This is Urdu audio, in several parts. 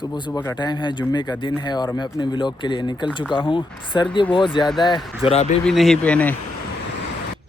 صبح صبح کا ٹائم ہے، جمعے کا دن ہے اور میں اپنے ولاگ کے لیے نکل چکا ہوں۔ سردی بہت زیادہ ہے، جرابے بھی نہیں پہنے۔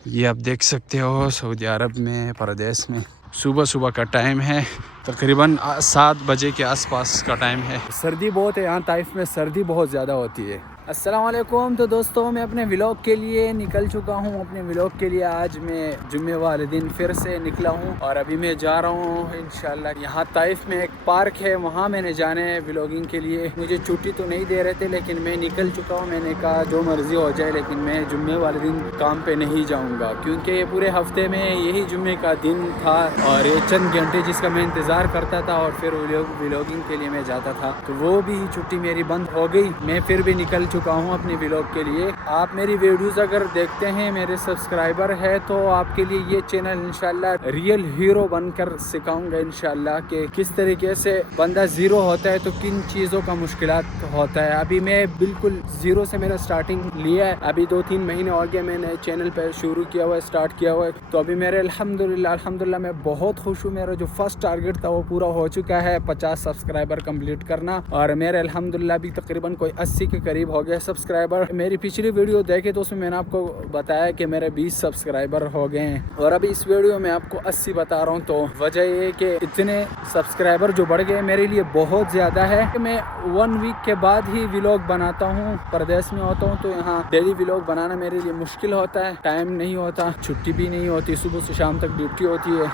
یہ آپ دیکھ سکتے ہو سعودی عرب میں، پردیس میں صبح صبح کا ٹائم ہے، تقریباً 7 بجے کے آس پاس کا ٹائم ہے۔ سردی بہت ہے یہاں طائف میں، سردی بہت زیادہ ہوتی ہے۔ السلام علیکم۔ تو دوستوں میں اپنے ولاگ کے لیے نکل چکا ہوں، اپنے ولاگ کے لیے آج میں جمعے والے دن پھر سے نکلا ہوں اور ابھی میں جا رہا ہوں انشاءاللہ یہاں طائف میں ایک پارک ہے، وہاں میں نے جانا ہے ولاگنگ کے لیے۔ مجھے چھٹی تو نہیں دے رہے تھے لیکن میں نکل چکا ہوں، میں نے کہا جو مرضی ہو جائے لیکن میں جمعے والے دن کام پہ نہیں جاؤں گا، کیونکہ یہ پورے ہفتے میں یہی جمعے کا دن تھا اور یہ چند گھنٹے جس کا میں انتظار کرتا تھا اور پھر ولاگنگ کے لیے میں جاتا تھا، تو وہ بھی چھٹی میری بند ہو گئی۔ میں پھر بھی نکل چکا ہوں اپنی ولاگ کے لیے۔ آپ میری ویڈیوز اگر دیکھتے ہیں، میرے سبسکرائبر ہے، تو آپ کے لیے یہ چینل انشاءاللہ ریئل ہیرو بن کر سکھاؤں گا انشاءاللہ کہ کس طریقے سے بندہ زیرو ہوتا ہے تو کن چیزوں کا مشکلات ہوتا ہے۔ ابھی میں بالکل زیرو سے میرا سٹارٹنگ لیا ہے، ابھی 2-3 مہینے ہو گئے میں نے چینل پہ شروع کیا ہوا ہے، سٹارٹ کیا ہوا ہے، تو ابھی میرے الحمدللہ میں بہت خوش ہوں۔ میرا جو فرسٹ ٹارگٹ تھا وہ پورا ہو چکا ہے، 50 سبسکرائبر کمپلیٹ کرنا، اور میرے الحمدللہ بھی تقریباً کوئی 80 کے قریب ہو گئے سبسکرائبر۔ میری پچھلی ویڈیو دیکھے تو اس میں نے آپ کو بتایا کہ میرے 20 سبسکرائبر ہو گئے ہیں، اور ابھی اس ویڈیو میں آپ کو 80 بتا رہا ہوں۔ تو وجہ یہ کہ اتنے سبسکرائبر جو بڑھ گئے میرے لیے بہت زیادہ ہے کہ میں 1 ویک کے بعد ہی ولاگ بناتا ہوں۔ پردیس میں ہوتا ہوں تو یہاں ڈیلی ولاگ بنانا میرے لیے مشکل ہوتا ہے، ٹائم نہیں ہوتا، چھٹی بھی نہیں ہوتی، صبح سے شام تک ڈیوٹی ہوتی ہے،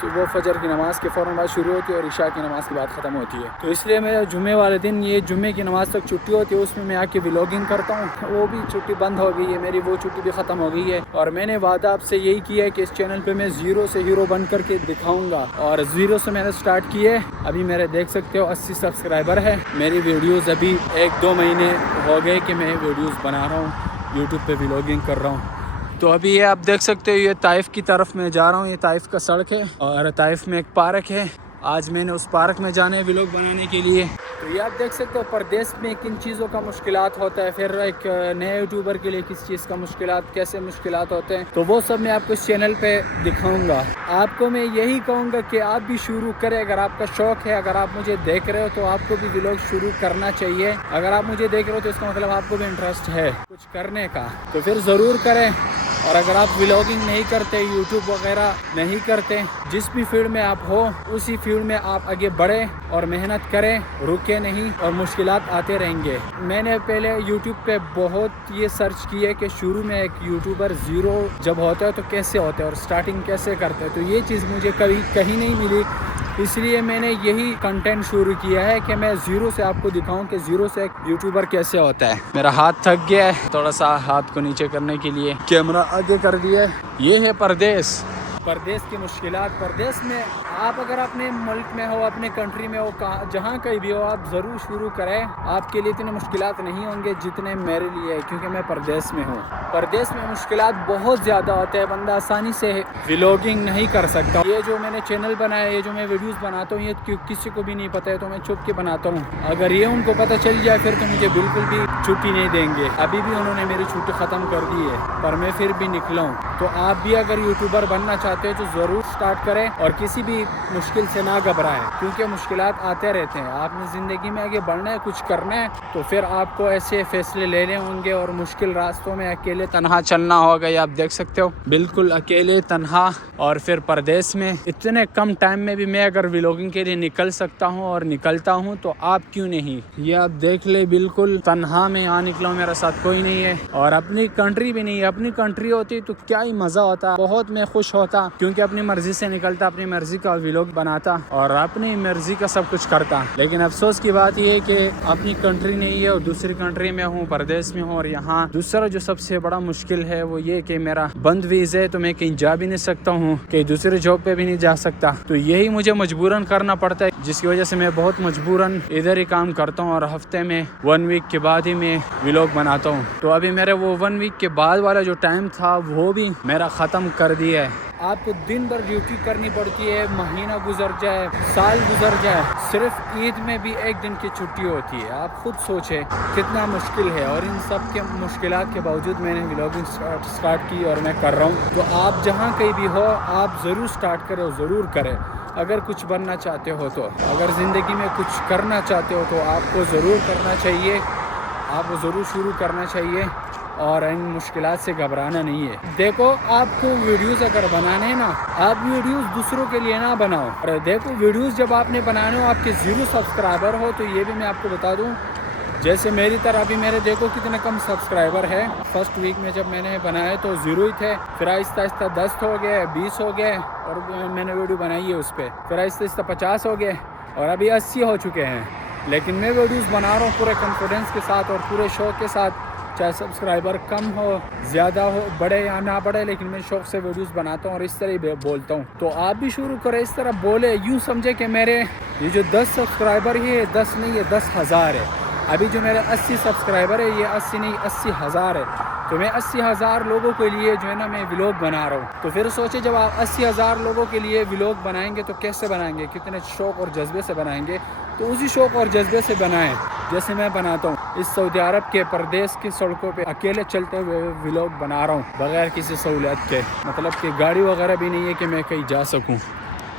صبح فجر کی نماز کے فوراً بعد شروع ہوتی ہے اور عشاء کی نماز کے بعد ختم ہوتی ہے، تو اس لیے میرا جمعے والے دن یہ جمعے کی نماز تک چھٹی ہوتی ہے، اس میں آ کے ولاگنگ کرتا ہوں۔ وہ بھی چھٹی بند ہو گئی ہے میری، وہ چھٹی بھی ختم ہو گئی ہے، اور میں نے وعدہ آپ سے یہی کیا ہے کہ اس چینل پہ میں زیرو سے ہیرو بن کر کے دکھاؤں گا، اور زیرو سے میں نے سٹارٹ کی ہے۔ ابھی میرے دیکھ سکتے ہو 80 سبسکرائبر ہے۔ میری ویڈیوز ابھی 1-2 مہینے ہو گئے کہ میں ویڈیوز بنا رہا ہوں، یوٹیوب پہ ولاگنگ کر رہا ہوں۔ تو ابھی یہ آپ دیکھ سکتے ہو، یہ طائف کی طرف میں جا رہا ہوں، یہ طائف کا سڑک ہے اور طائف میں ایک پارک ہے۔ آج میں نے اس پارک میں جانا ہے ولاگ بنانے کے لیے۔ تو یہ آپ دیکھ سکتے ہو پردیس میں کن چیزوں کا مشکلات ہوتا ہے، پھر ایک نئے یوٹیوبر کے لیے کس چیز کا مشکلات، کیسے مشکلات ہوتے ہیں، تو وہ سب میں آپ کو اس چینل پہ دکھاؤں گا۔ آپ کو میں یہی کہوں گا کہ آپ بھی شروع کریں، اگر آپ کا شوق ہے، اگر آپ مجھے دیکھ رہے ہو تو آپ کو بھی ولاگ شروع کرنا چاہیے۔ اگر آپ مجھے دیکھ رہے ہو تو اس کا مطلب آپ کو بھی انٹرسٹ ہے کچھ کرنے کا، تو پھر ضرور کریں۔ اور اگر آپ ولاگنگ نہیں کرتے، یوٹیوب وغیرہ نہیں کرتے، جس بھی فیلڈ میں آپ ہو اسی فیلڈ میں آپ آگے بڑھیں اور محنت کریں، رکے نہیں، اور مشکلات آتے رہیں گے۔ میں نے پہلے یوٹیوب پہ بہت یہ سرچ کی ہے کہ شروع میں ایک یوٹیوبر زیرو جب ہوتا ہے تو کیسے ہوتا ہے اور سٹارٹنگ کیسے کرتے ہیں، تو یہ چیز مجھے کبھی کہیں نہیں ملی، اس لیے میں نے یہی کنٹینٹ شروع کیا ہے کہ میں زیرو سے آپ کو دکھاؤں کہ زیرو سے ایک یوٹیوبر کیسے ہوتا ہے۔ میرا ہاتھ تھک گیا ہے، تھوڑا سا ہاتھ کو نیچے کرنے کے لیے کیمرہ آگے کر دیا ہے۔ یہ ہے پردیس کی مشکلات۔ پردیس میں آپ اگر اپنے ملک میں ہو، اپنے کنٹری میں ہو، جہاں کہیں بھی ہو، آپ ضرور شروع کریں، آپ کے لیے اتنے مشکلات نہیں ہوں گے جتنے میرے لیے ہے، کیونکہ میں پردیس میں ہوں۔ پردیس میں مشکلات بہت زیادہ ہوتے ہیں، بندہ آسانی سے ولاگنگ نہیں کر سکتا۔ یہ جو میں نے چینل بنایا ہے، یہ جو میں ویڈیوز بناتا ہوں، یہ کسی کو بھی نہیں پتہ ہے، تو میں چھپ کے بناتا ہوں۔ اگر یہ ان کو پتہ چل جائے پھر تو مجھے بالکل بھی چھٹی نہیں دیں گے۔ ابھی بھی انہوں نے میری چھٹی ختم کر دی ہے، پر میں پھر بھی نکلا ہوں۔ تو آپ بھی اگر یوٹیوبر بننا چاہتے ہیں تو ضرور سٹارٹ کریں اور کسی بھی مشکل سے نہ گھبرائیں، کیونکہ مشکلات آتے رہتے ہیں۔ آپ نے زندگی میں آگے بڑھنا ہے، کچھ کرنا ہے، تو پھر آپ کو ایسے فیصلے لینے ہوں گے، اور مشکل راستوں میں اکیلے تنہا چلنا ہوگا۔ یہ آپ دیکھ سکتے ہو، بالکل اکیلے تنہا، اور پھر پردیس میں اتنے کم ٹائم میں بھی میں اگر ولاگنگ کے لیے نکل سکتا ہوں اور نکلتا ہوں تو آپ کیوں نہیں۔ یہ آپ دیکھ لیں، بالکل تنہا میں یہاں نکلا ہوں، میرا ساتھ کوئی نہیں ہے، اور اپنی کنٹری بھی نہیں ہے۔ اپنی کنٹری ہوتی تو کیا ہی مزہ ہوتا، بہت میں خوش ہوتا، کیونکہ اپنی مرضی سے نکلتا، اپنی مرضی کا ولاگ بناتا اور اپنی مرضی کا سب کچھ کرتا۔ لیکن افسوس کی بات یہ ہے کہ اپنی کنٹری نہیں ہے اور دوسری کنٹری میں ہوں، پردیس میں ہوں، اور یہاں دوسرا جو سب سے بڑا مشکل ہے وہ یہ کہ میرا بند ویزا ہے، تو میں کہیں جا بھی نہیں سکتا ہوں، کہیں دوسرے جاب پہ بھی نہیں جا سکتا، تو یہی مجھے مجبوراً کرنا پڑتا ہے، جس کی وجہ سے میں بہت مجبوراً ادھر ہی کام کرتا ہوں، اور ہفتے میں 1 ویک کے بعد ہی میں ولاگ بناتا ہوں۔ تو ابھی میرے وہ 1 ویک کے بعد والا جو ٹائم تھا وہ بھی میرا ختم کر دیا ہے۔ آپ کو دن بھر ڈیوٹی کرنی پڑتی ہے، مہینہ گزر جائے، سال گزر جائے، صرف عید میں بھی 1 دن کی چھٹی ہوتی ہے۔ آپ خود سوچیں کتنا مشکل ہے، اور ان سب کے مشکلات کے باوجود میں نے ولاگنگ سٹارٹ کی اور میں کر رہا ہوں۔ تو آپ جہاں کہیں بھی ہو، آپ ضرور سٹارٹ کریں اور ضرور کریں۔ اگر کچھ بننا چاہتے ہو تو، اگر زندگی میں کچھ کرنا چاہتے ہو تو آپ کو ضرور کرنا چاہیے، آپ کو ضرور شروع کرنا چاہیے اور ان مشکلات سے گھبرانا نہیں ہے۔ دیکھو آپ کو ویڈیوز اگر بنانے ہیں نا، آپ ویڈیوز دوسروں کے لیے نہ بناؤ۔ اور دیکھو ویڈیوز جب آپ نے بنانے ہو، آپ کے 0 سبسکرائبر ہو، تو یہ بھی میں آپ کو بتا دوں، جیسے میری طرح ابھی میرے دیکھو کتنے کم سبسکرائبر ہے۔ فرسٹ ویک میں جب میں نے بنایا تو 0 ہی تھے، پھر آہستہ آہستہ 10 ہو گئے، 20 ہو گئے، اور میں نے ویڈیو بنائی ہے اس پہ، پھر آہستہ آہستہ 50 ہو گئے، اور ابھی 80 ہو چکے ہیں۔ لیکن میں ویڈیوز بنا رہا ہوں پورے کانفیڈنس کے ساتھ اور پورے شوق کے ساتھ، چاہے سبسکرائبر کم ہو، زیادہ ہو، بڑھے یا نہ بڑھے، لیکن میں شوق سے ویڈیوز بناتا ہوں اور اس طرح ہی بولتا ہوں۔ تو آپ بھی شروع کریں اس طرح بولے، یوں سمجھے کہ میرے یہ جو 10 سبسکرائبر ہی ہے، 10 نہیں، یہ 10,000 ہے۔ ابھی جو میرے 80 سبسکرائبر ہے، یہ 80 نہیں، 80,000 ہے۔ تو میں 80,000 لوگوں کے لیے جو ہے نا میں ولاگ بنا رہا ہوں۔ تو پھر سوچے جب آپ 80,000 لوگوں کے لیے ولاگ بنائیں گے تو کیسے بنائیں گے، کتنے شوق اور جذبے سے بنائیں گے۔ تو اسی شوق اور جذبے سے بنائیں جیسے میں بناتا ہوں۔ اس سعودی عرب کے پردیس کی سڑکوں پہ اکیلے چلتے ہوئے ولاگ بنا رہا ہوں، بغیر کسی سہولت کے، مطلب کہ گاڑی وغیرہ بھی نہیں ہے کہ میں کہیں جا سکوں۔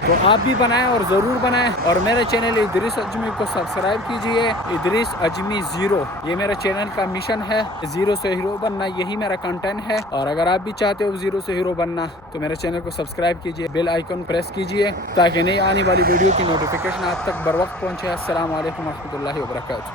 تو آپ بھی بنائیں اور ضرور بنائیں، اور میرے چینل ادریس اجمی کو سبسکرائب کیجئے، ادریس اجمی 0، یہ میرے چینل کا مشن ہے، 0 سے ہیرو بننا، یہی میرا کنٹینٹ ہے۔ اور اگر آپ بھی چاہتے ہو 0 سے ہیرو بننا تو میرے چینل کو سبسکرائب کیجئے، بیل آئیکن پریس کیجئے تاکہ نئی آنے والی ویڈیو کی نوٹیفیکیشن آپ تک بر وقت پہنچے۔ السلام علیکم ورحمۃ اللہ وبرکاتہ۔